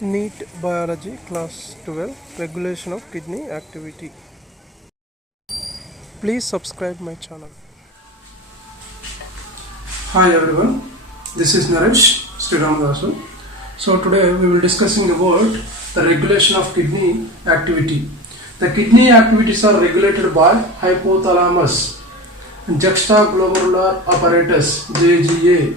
Neet Biology Class 12 Regulation of Kidney Activity. Please subscribe my channel. Hi everyone, this is Naresh, Raas. So today we will discussing about the regulation of kidney activity. The kidney activities are regulated by hypothalamus, juxtaglomerular apparatus (JGA),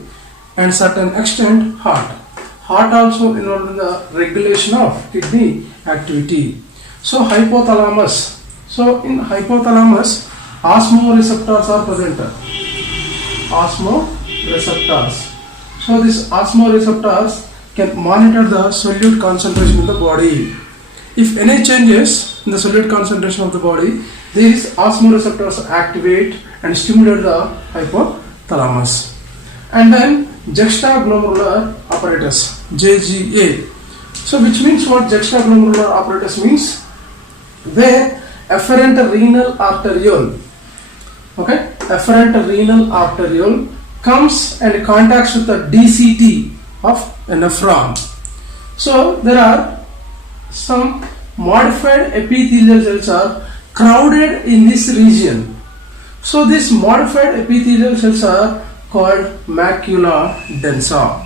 and certain extent heart. Heart also involved in the regulation of kidney activity. So hypothalamus. So in hypothalamus, osmoreceptors are present. Osmoreceptors. So these osmoreceptors can monitor the solute concentration in the body. If any changes in the solute concentration of the body, these osmoreceptors activate and stimulate the hypothalamus. And then juxtaglomerular apparatus JGA. So which means what juxtaglomerular apparatus means? Where afferent renal arteriole, afferent renal arteriole comes and contacts with the DCT of a nephron. So there are some modified epithelial cells are crowded in this region. So these modified epithelial cells are called macula densa.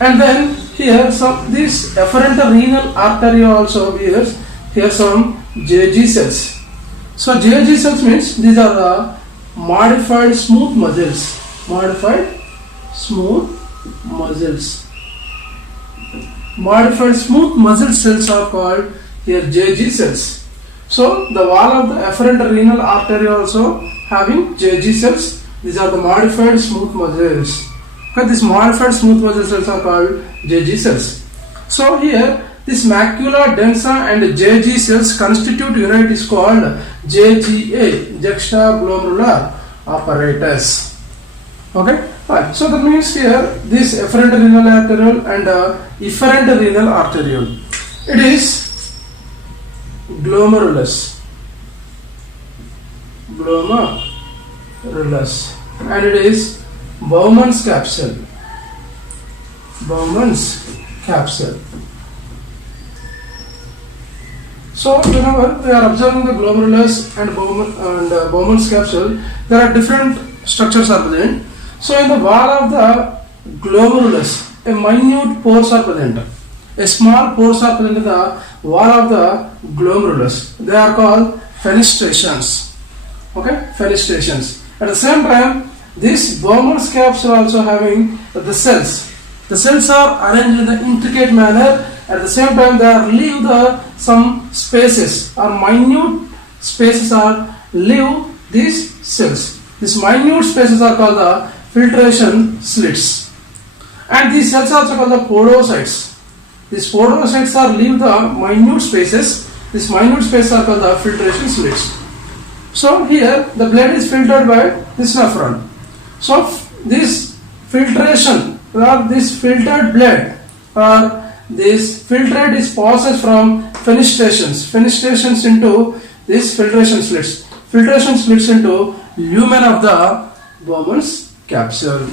And then here this afferent renal arteriole also bears here some JG cells. So JG cells means these are the modified smooth muscles. Modified smooth muscle cells are called here JG cells. So the wall of the afferent renal arteriole also having JG cells. These are the modified smooth muscles. These modified smooth muscle cells are called JG cells. So here this macula densa and JG cells constitute unit is called JGA, juxtaglomerular apparatus. So that means here this afferent renal arteriole and efferent renal arteriole. It is glomerulus. And it is Bowman's capsule. So whenever we are observing the glomerulus and Bowman's capsule, there are different structures are present. So in the wall of the glomerulus, a minute pores are present. A small pores are present in the wall of the glomerulus. They are called fenestrations. Fenestrations. At the same time, this Bowman's capsule also having the cells. The cells are arranged in the intricate manner. At the same time, they are leave some spaces or minute spaces are leave these cells. These minute spaces are called the filtration slits. And these cells are also called the podocytes. These podocytes are leave the minute spaces. These minute spaces are called the filtration slits. So here the blood is filtered by this nephron. So this filtration or this filtered blood or this filtrate is passes from fenestrations into this filtration slits into lumen of the Bowman's capsule.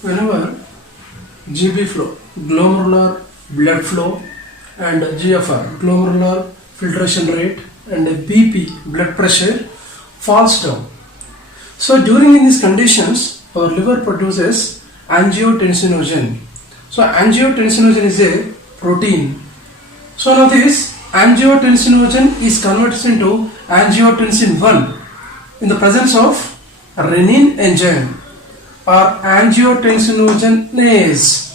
Whenever GB flow, glomerular blood flow, and GFR, glomerular filtration rate, and BP, blood pressure, falls down. So during these conditions, our liver produces angiotensinogen. So angiotensinogen is a protein. So now this angiotensinogen is converted into angiotensin 1 in the presence of renin enzyme or angiotensinogenase.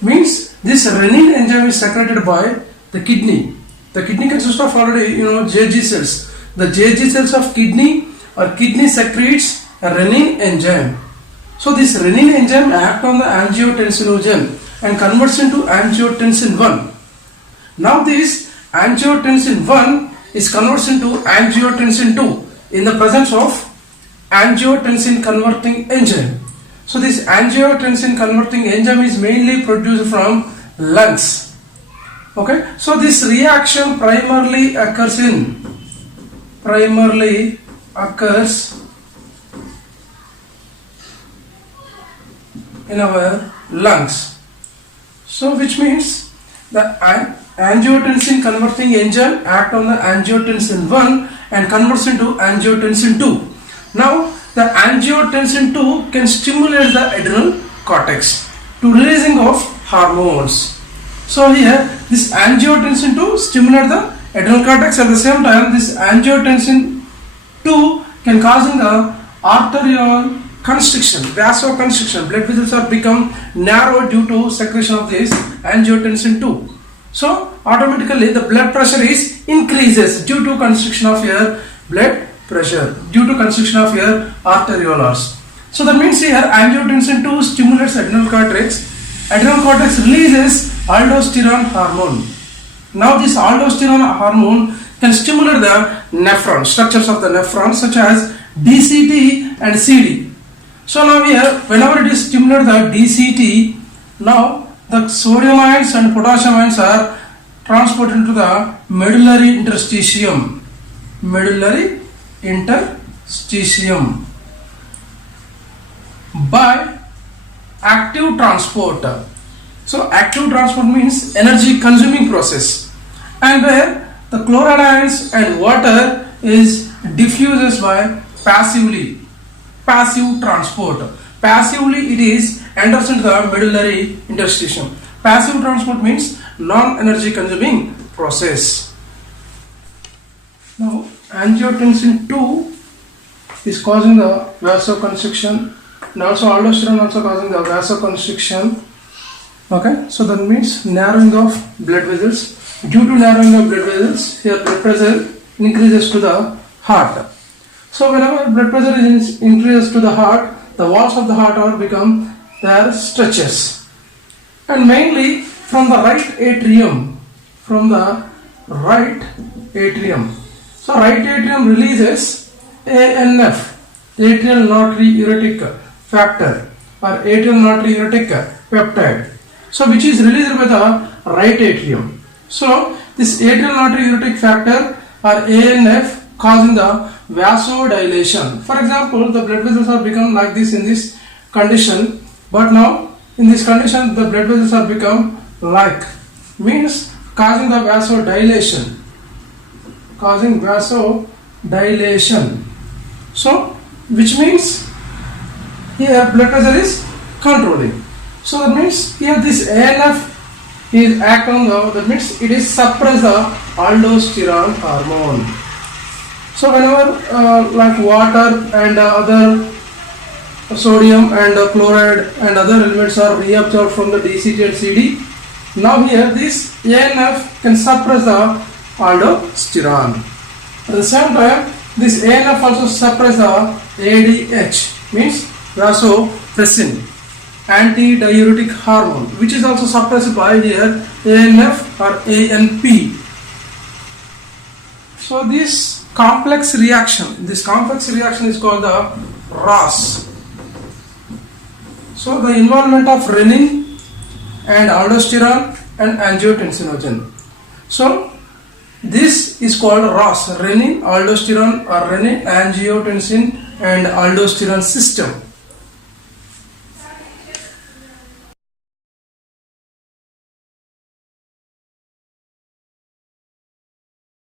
Means this renin enzyme is secreted by the kidney. The kidney consists of already JG cells. The JG cells of kidney or kidney secretes a renin enzyme. So this renin enzyme acts on the angiotensinogen and converts into angiotensin 1. Now this angiotensin 1 is converts into angiotensin 2 in the presence of angiotensin converting enzyme. So this angiotensin converting enzyme is mainly produced from lungs. So this reaction primarily occurs in our lungs. So which means the angiotensin converting enzyme act on the angiotensin 1 and converts into angiotensin 2. Now the angiotensin 2 can stimulate the adrenal cortex to releasing of hormones. So here this angiotensin 2 stimulate the adrenal cortex. At the same time, this angiotensin 2 can causing the arterial constriction, vasoconstriction. Blood vessels are become narrow due to secretion of this angiotensin 2. So automatically the blood pressure is increases due to constriction of your blood pressure, due to constriction of your arterioles. So that means here angiotensin 2 stimulates adrenal cortex. Adrenal cortex releases aldosterone hormone. Now this aldosterone hormone can stimulate the nephron, structures of the nephron such as DCT and CD. So now here, whenever it is stimulated the DCT, now the sodium ions and potassium ions are transported into the medullary interstitium. Medullary interstitium by active transport. So active transport means energy consuming process, and where the chloride ions and water is diffuses by passively. Passive transport. Passively it is enters into the medullary interstitium. Passive transport means non-energy consuming process. Now angiotensin 2 is causing the vasoconstriction, and also aldosterone also causing the vasoconstriction. Okay, so that means narrowing of blood vessels. Due to narrowing of blood vessels, here blood pressure increases to the heart. So whenever blood pressure is increases to the heart, the walls of the heart are become their stretches, and mainly from the right atrium. From the right atrium. So right atrium releases ANF, atrial natriuretic factor, or atrial natriuretic peptide. So which is released by the right atrium. So this atrial natriuretic factor or ANF causing the vasodilation. For example, the blood vessels are become like this in this condition, but now in this condition the blood vessels are become like, means causing the vasodilation. Causing vasodilation. So which means here blood pressure is controlling. So that means here this ANF is act on the, that means it is suppress the aldosterone hormone. So whenever like water and other sodium and chloride and other elements are reabsorbed from the DCT and CD, now here this ANF can suppress the aldosterone. At the same time, this ANF also suppress the ADH, means vasopressin, antidiuretic hormone, which is also suppressed by here ANF or ANP. So this complex reaction is called the Raas. So the involvement of renin and aldosterone and angiotensinogen. So this is called Raas, renin, aldosterone, or renin, angiotensin and aldosterone system.